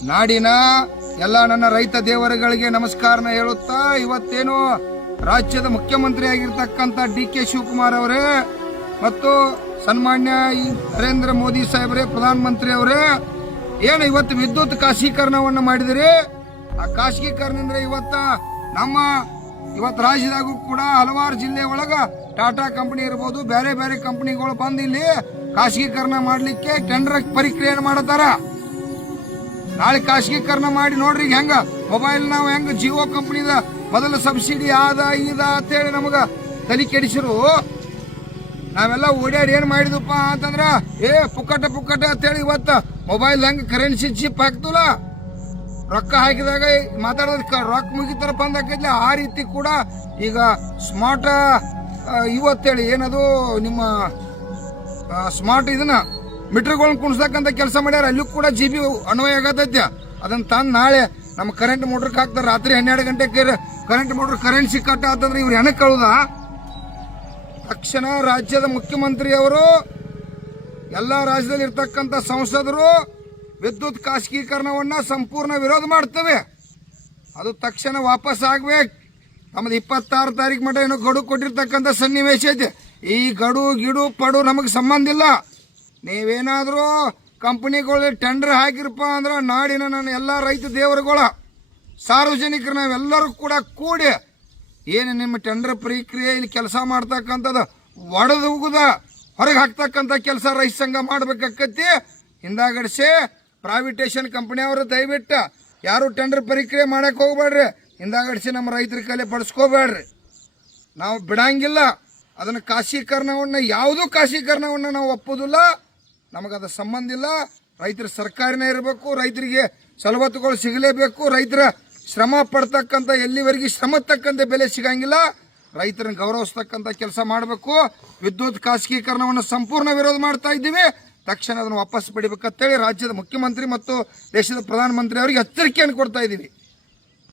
ನಾಡಿನ ಎಲ್ಲ ನನ್ನ ರೈತ ದೇವರುಗಳಿಗೆ ನಮಸ್ಕಾರನ ಹೇಳುತ್ತಾ ಇವತ್ತೇನು ರಾಜ್ಯದ ಮುಖ್ಯಮಂತ್ರಿ ಆಗಿರ್ತಕ್ಕಂಥ ಡಿ.ಕೆ. ಶಿವಕುಮಾರ್ ಅವರೇ ಮತ್ತು ಸನ್ಮಾನ್ಯ ನರೇಂದ್ರ ಮೋದಿ ಸಾಹೇಬರೇ ಪ್ರಧಾನಮಂತ್ರಿ ಅವರೇ ಏನು ಇವತ್ತು ವಿದ್ಯುತ್ ಖಾಸಗೀಕರಣವನ್ನು ಮಾಡಿದಿರಿ. ಆ ಖಾಸಗೀಕರಣದಿಂದ ಇವತ್ತು ರಾಜ್ಯದಾಗೂ ಕೂಡ ಹಲವಾರು ಜಿಲ್ಲೆ ಒಳಗ ಟಾಟಾ ಕಂಪನಿ ಇರಬಹುದು, ಬೇರೆ ಬೇರೆ ಕಂಪನಿಗಳು ಬಂದು ಇಲ್ಲಿ ಖಾಸಗೀಕರಣ ಮಾಡ್ಲಿಕ್ಕೆ ಟೆಂಡರ್ ಪ್ರಕ್ರಿಯೆ ಮಾಡತಾರ. ನಾಳೆ ಖಾಸಗೀಕರಣ ಮಾಡಿ ನೋಡ್ರಿ ಹೆಂಗ ಮೊಬೈಲ್ ನಾವು ಹೆಂಗ ಜಿಯೋ ಕಂಪನಿದ ಮೊದಲ ಸಬ್ಸಿಡಿ ಆದ ಅಂತೇಳಿ ನಮಗ ತಲೆ ಕೆಡಿಸಿರು. ನಾವೆಲ್ಲ ಓಡಾಡಿ ಏನ್ ಮಾಡಿದ್ವಪ್ಪ ಅಂತಂದ್ರ ಪುಕ್ಕಟ ಅಂತೇಳಿ ಇವತ್ತ ಮೊಬೈಲ್ ಹೆಂಗ ಕರೆನ್ಸಿ ಚಿಪ್ ಹಾಕ್ತಲ್ಲ, ರೊಕ್ಕ ಹಾಕಿದಾಗ ಮಾತಾಡೋದ್ ರೊಕ್ಕ ಮುಗಿತಾರ ಬಂದ್ ಹಾಕಿದ್ಲ. ಆ ರೀತಿ ಕೂಡ ಈಗ ಸ್ಮಾರ್ಟ್ ಇವತ್ತೇಳಿ ಏನದು ನಿಮ್ಮ ಸ್ಮಾರ್ಟ್ ಇದನ್ನ ಮೀಟರ್ಗಳನ್ನ ಕುಣಿಸ್ತಕ್ಕಂಥ ಕೆಲಸ ಮಾಡ್ಯಾರ. ಅಲ್ಲೂ ಕೂಡ GB ಅನ್ವಯ ಆಗತೈತೆ. ಅದನ್ನ ತಂದು ನಾಳೆ ನಮ್ಮ ಕರೆಂಟ್ ಮೋಟರ್ಗೆ ಹಾಕ್ತಾರೆ. ರಾತ್ರಿ 12 ಗಂಟೆಗೆ ಕರೆಂಟ್ ಮೋಟರ್ ಕರೆನ್ಸಿ ಕಟ್ ಆತಂದ್ರೆ ಇವ್ರು ಹೆಣಕ್ ಕಳುದ. ತಕ್ಷಣ ರಾಜ್ಯದ ಮುಖ್ಯಮಂತ್ರಿ ಅವರು ಎಲ್ಲ ರಾಜ್ಯದಲ್ಲಿ ಇರ್ತಕ್ಕಂಥ ಸಂಸದರು ವಿದ್ಯುತ್ ಖಾಸಗೀಕರಣವನ್ನ ಸಂಪೂರ್ಣ ವಿರೋಧ ಮಾಡ್ತವೆ. ಅದು ತಕ್ಷಣ ವಾಪಸ್ ಆಗ್ಬೇಕು. ನಮ್ದು 26 ತಾರೀಕು ಮಟ್ಟ ಏನೋ ಗಡು ಕೊಟ್ಟಿರ್ತಕ್ಕಂಥ ಸನ್ನಿವೇಶ ಐತೆ. ಈ ಗಡು ಗಿಡು ಪಡು ನಮಗೆ ಸಂಬಂಧ ಇಲ್ಲ. ನೀವೇನಾದ್ರೂ ಕಂಪನಿಗಳು ಟೆಂಡರ್ ಹಾಕಿರಪ್ಪ ಅಂದ್ರೆ ನಾಡಿನ ನನ್ನ ಎಲ್ಲ ರೈತ ದೇವರುಗಳ ಸಾರ್ವಜನಿಕರು ನಾವೆಲ್ಲರೂ ಕೂಡ ಕೂಡಿ ಏನು ನಿಮ್ಮ ಟೆಂಡರ್ ಪ್ರಕ್ರಿಯೆ ಇಲ್ಲಿ ಕೆಲಸ ಮಾಡ್ತಕ್ಕಂಥದ್ದು ಒಡೆದು ಉಗುದ ಹೊರಗೆ ಹಾಕ್ತಕ್ಕಂಥ ಕೆಲಸ ರೈತ ಸಂಘ ಮಾಡ್ಬೇಕಾಕತಿ. ಹಿಂದಾಗಡಿಸಿ ಪ್ರೈವೇಟೇಷನ್ ಕಂಪನಿ ಅವರು ದಯವಿಟ್ಟು ಯಾರು ಟೆಂಡರ್ ಪ್ರಕ್ರಿಯೆ ಮಾಡಕ್ ಹೋಗ್ಬೇಡ್ರಿ. ಹಿಂದಾಗಡಿಸಿ ನಮ್ಮ ರೈತರ ಕಲೆ ಪಡಿಸ್ಕೋಬೇಡ್ರಿ. ನಾವು ಬಿಡಂಗಿಲ್ಲ. ಅದನ್ನ ಖಾಸಗೀಕರಣವನ್ನ ಯಾವುದೂ ಖಾಸಗೀಕರಣವನ್ನ ನಾವು ಒಪ್ಪೋದಿಲ್ಲ. ನಮಗದ ಸಂಬಂಧ ಇಲ್ಲ. ರೈತರ ಸರ್ಕಾರನೇ ಇರಬೇಕು. ರೈತರಿಗೆ ಸವಲತ್ತುಗಳು ಸಿಗಲೇಬೇಕು. ರೈತರ ಶ್ರಮ ಪಡ್ತಕ್ಕಂಥ ಎಲ್ಲಿವರೆಗೆ ಶ್ರಮ ತಕ್ಕಂತೆ ಬೆಲೆ ಸಿಗಂಗಿಲ್ಲ. ರೈತರನ್ನ ಗೌರವಿಸ್ತಕ್ಕಂಥ ಕೆಲಸ ಮಾಡಬೇಕು. ವಿದ್ಯುತ್ ಖಾಸಗೀಕರಣವನ್ನು ಸಂಪೂರ್ಣ ವಿರೋಧ ಮಾಡ್ತಾ ಇದ್ದೀವಿ. ತಕ್ಷಣ ಅದನ್ನು ವಾಪಸ್ ಪಡಿಬೇಕಂತೇಳಿ ರಾಜ್ಯದ ಮುಖ್ಯಮಂತ್ರಿ ಮತ್ತು ದೇಶದ ಪ್ರಧಾನಮಂತ್ರಿ ಅವರಿಗೆ ಎಚ್ಚರಿಕೆಯನ್ನು ಕೊಡ್ತಾ ಇದ್ದೀವಿ.